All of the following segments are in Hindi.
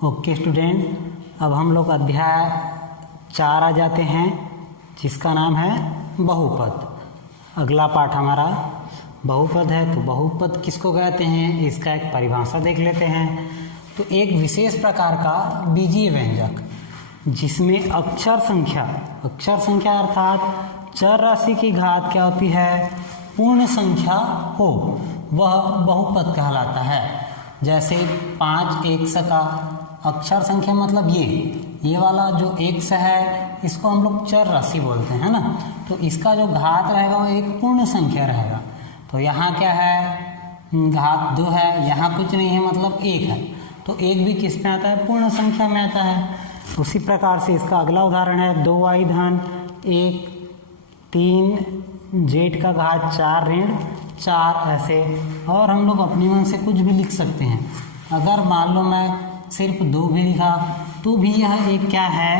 ओके स्टूडेंट, अब हम लोग अध्याय 4 आ जाते हैं जिसका नाम है बहुपद। अगला पाठ हमारा बहुपद है। तो बहुपद किसको कहते हैं, इसका एक परिभाषा देख लेते हैं। तो एक विशेष प्रकार का बीजीय व्यंजक जिसमें अक्षर संख्या अर्थात चर राशि की घात क्या होती है, पूर्ण संख्या हो, वह बहुपद कहलाता है। जैसे 5 एक्स का अक्षर संख्या मतलब ये वाला जो एक्स है इसको हम लोग चर राशि बोलते हैं ना। तो इसका जो घात रहेगा वो एक पूर्ण संख्या रहेगा। तो यहाँ क्या है, घात 2 है, यहाँ कुछ नहीं है मतलब 1 है। तो 1 भी किस में आता है, पूर्ण संख्या में आता है। उसी प्रकार से इसका अगला उदाहरण है 2y धन 1 3 जेड का घात 4 ऋण 4 ऐसे। और हम लोग अपने मन से कुछ भी लिख सकते हैं। अगर मान लो मैं सिर्फ 2 भी लिखा तो भी यह एक क्या है,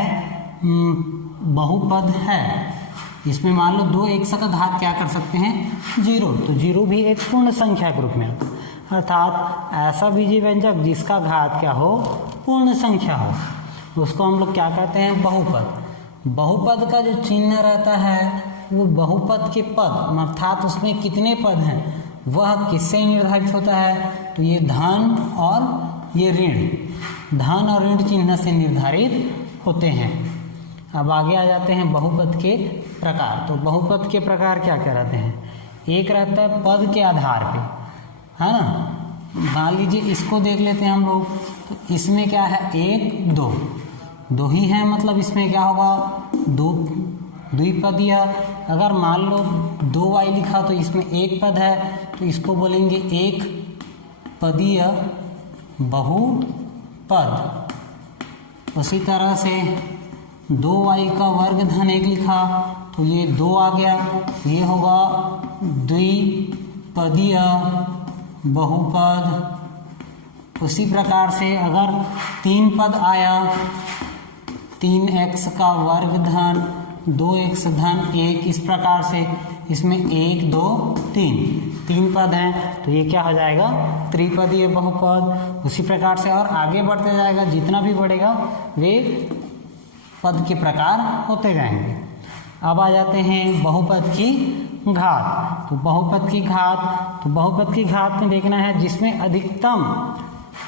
बहुपद है। इसमें मान लो 2 एक्स का घात क्या कर सकते हैं, 0। तो 0 भी एक पूर्ण संख्या के रूप में, अर्थात ऐसा बीजीय व्यंजक जिसका घात क्या हो, पूर्ण संख्या हो, उसको हम लोग क्या कहते हैं, बहुपद। बहुपद का जो चिन्ह रहता है वो बहुपद के पद अर्थात उसमें कितने पद हैं वह किससे निर्धारित होता है। तो ये धन और ये ऋण, धन और ऋण चिन्ह से निर्धारित होते हैं। अब आगे आ जाते हैं बहुपद के प्रकार। तो बहुपद के प्रकार क्या क्या रहते हैं, एक रहता है पद के आधार पे, है ना। मान लीजिए इसको देख लेते हैं हम लोग। तो इसमें क्या है, 1 2 ही है, मतलब इसमें क्या होगा, 2 द्विपदीय। अगर मान लो 2y लिखा तो इसमें 1 पद है, तो इसको बोलेंगे एक पदीय बहुपद। उसी तरह से 2y का वर्ग धन 1 लिखा तो ये 2 आ गया, ये होगा द्विपदीय बहुपद। उसी प्रकार से अगर 3 पद आया, 3x का वर्ग धन 2x धन 1, इस प्रकार से इसमें 1 2 3 पद हैं, तो ये क्या हो जाएगा, त्रिपदीय बहुपद। उसी प्रकार से और आगे बढ़ते जाएगा, जितना भी बढ़ेगा वे पद के प्रकार होते जाएंगे। अब आ जाते हैं बहुपद की घात। तो बहुपद की घात में देखना है जिसमें अधिकतम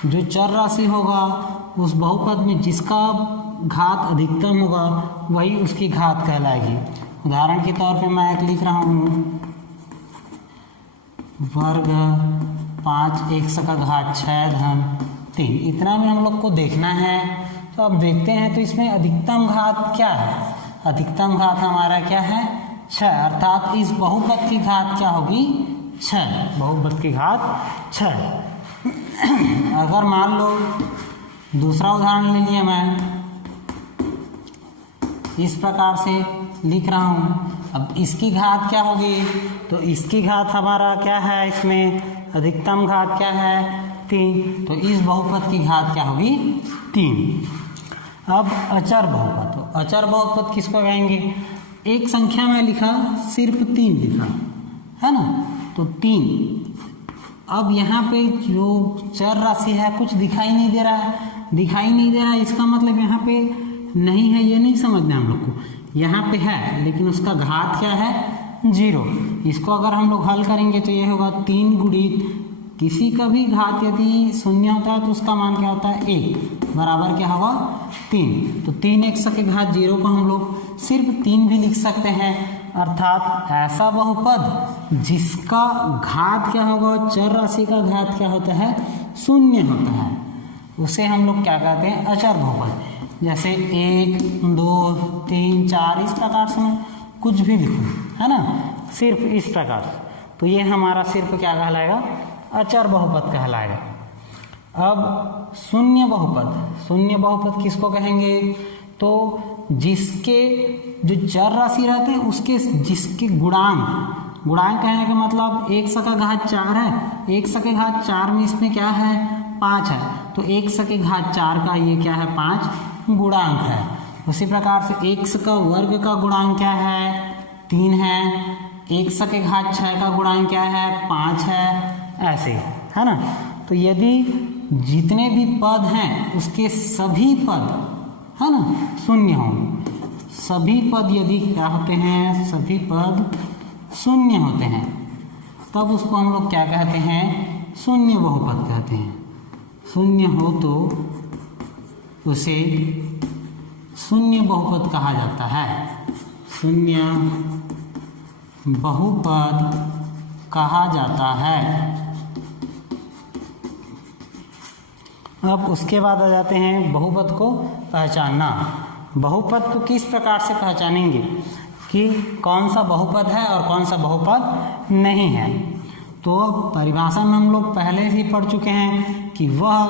जो चर राशि होगा उस बहुपद में जिसका घात अधिकतम होगा वही उसकी घात कहलाएगी। उदाहरण के तौर पे मैं एक लिख रहा हूँ, वर्ग 5 एक्स का घात 6 धन 3। इतना में हम लोग को देखना है। तो अब देखते हैं तो इसमें अधिकतम घात क्या है, अधिकतम घात हमारा क्या है, 6, अर्थात इस बहुपद की घात क्या होगी, 6, बहुपद की घात 6। अगर मान लो दूसरा उदाहरण ले लिया, मैं इस प्रकार से लिख रहा हूँ। अब इसकी घात क्या होगी, तो इसकी घात हमारा क्या है, इसमें अधिकतम घात क्या है, 3। तो इस बहुपद की घात क्या होगी, 3। अब अचर बहुपद। तो अचर बहुपद किसको कहेंगे, एक संख्या में लिखा, सिर्फ 3 लिखा है ना, तो 3। अब यहाँ पे जो चर राशि है कुछ दिखाई नहीं दे रहा है, इसका मतलब यहाँ पे नहीं है, ये नहीं समझना हम लोग को। यहाँ पे है लेकिन उसका घात क्या है, 0। इसको अगर हम लोग हल करेंगे तो ये होगा 3 गुणित किसी का भी घात यदि 0 होता है तो उसका मान क्या होता है, 1 बराबर क्या होगा, 3। तो 3x के घात 0 को हम लोग सिर्फ 3 भी लिख सकते हैं, अर्थात ऐसा बहुपद जिसका घात क्या होगा, चर राशि का घात क्या होता है, 0 होता है, उसे हम लोग क्या कहते हैं, अचर बहुपद। जैसे 1 2 3 4 इस प्रकार से मैं कुछ भी लिखूँ, है ना, सिर्फ इस प्रकार से, तो ये हमारा सिर्फ क्या कहलाएगा, अचर बहुपद कहलाएगा। अब शून्य बहुपद किसको कहेंगे, तो जिसके जो चर राशि रहते हैं उसके जिसके गुणांक कहने का मतलब 1 का घात 4 है, 1 के घात 4 में इसमें क्या है, 5 है, तो 1 के घात 4 का ये क्या है, 5 गुणांक है। उसी प्रकार से 1 का वर्ग का गुणांक क्या है, 3 है, 1 के घात 6 का गुणांक क्या है, 5 है, ऐसे, है ना। तो यदि जितने भी पद हैं उसके सभी पद है ना शून्य होंगे, सभी पद यदि क्या होते हैं, सभी पद शून्य होते हैं, तब उसको हम लोग क्या कहते हैं, शून्य बहुपद कहते हैं। शून्य हो तो उसे शून्य बहुपद कहा जाता है, शून्य बहुपद कहा जाता है। अब उसके बाद आ जाते हैं बहुपद को पहचानना। बहुपद को किस प्रकार से पहचानेंगे कि कौन सा बहुपद है और कौन सा बहुपद नहीं है। तो परिभाषा में हम लोग पहले ही पढ़ चुके हैं कि वह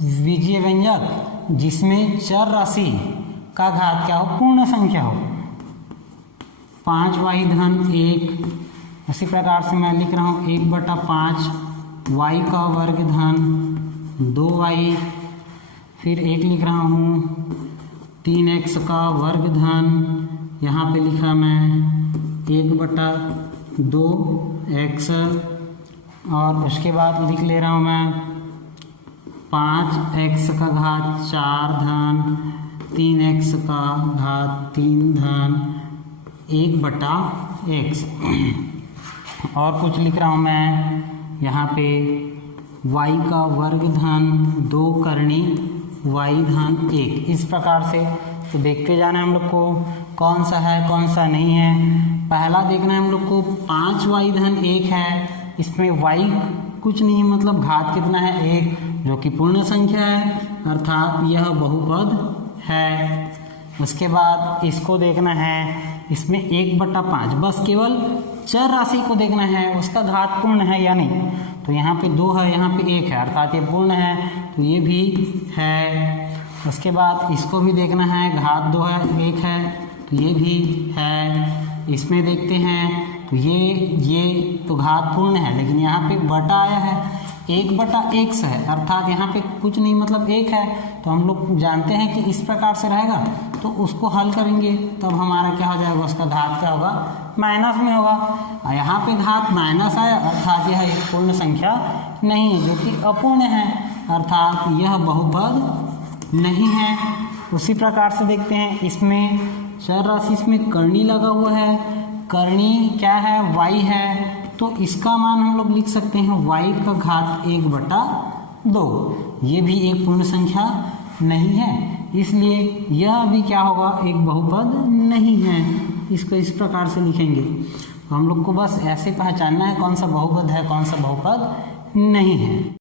बीजीय व्यंजक जिसमें चर राशि का घात क्या हो, पूर्ण संख्या हो। 5y धन 1, इसी प्रकार से मैं लिख रहा हूँ 1/5 y का वर्ग धन 2y, फिर 1 लिख रहा हूँ 3x का वर्ग धन, यहाँ पे लिखा मैं 1/2x, और उसके बाद लिख ले रहा हूँ मैं 5x का घात 4 धन 3x का घात 3 धन 1/x, और कुछ लिख रहा हूँ मैं यहाँ पे y का वर्ग धन 2 करनी y धन 1। इस प्रकार से तो देखते जाना है हम लोग को कौन सा है कौन सा नहीं है। पहला देखना है हम लोग को 5y धन 1 है, इसमें y कुछ नहीं है, मतलब घात कितना है 1, जो कि पूर्ण संख्या है, अर्थात यह बहुपद है। उसके बाद इसको देखना है, इसमें 1/5, बस केवल चर राशि को देखना है उसका घात पूर्ण है या नहीं। तो यहाँ पे 2 है, यहाँ पे 1 है, अर्थात ये पूर्ण है, तो ये भी है। उसके बाद इसको भी देखना है, घात 2 है 1 है, तो ये भी है। इसमें देखते हैं तो ये तो घात पूर्ण है, लेकिन यहाँ पे बटा आया है, 1/x है, अर्थात यहाँ पे कुछ नहीं मतलब 1 है। तो हम लोग जानते हैं कि इस प्रकार से रहेगा, तो उसको हल करेंगे तब हमारा क्या हो जाएगा, उसका घात क्या होगा, माइनस में होगा। और यहाँ पे घात माइनस आया, अर्थात यह एक पूर्ण संख्या नहीं है, जो कि अपूर्ण है, अर्थात यह बहुपद नहीं है। उसी प्रकार से देखते हैं, इसमें चर राशि, इसमें करनी लगा हुआ है, करनी क्या है, y है, तो इसका मान हम लोग लिख सकते हैं y का घात 1/2। ये भी एक पूर्ण संख्या नहीं है, इसलिए यह भी क्या होगा, एक बहुपद नहीं है। इसको इस प्रकार से लिखेंगे। तो हम लोग को बस ऐसे पहचानना है कौन सा बहुपद है कौन सा बहुपद नहीं है।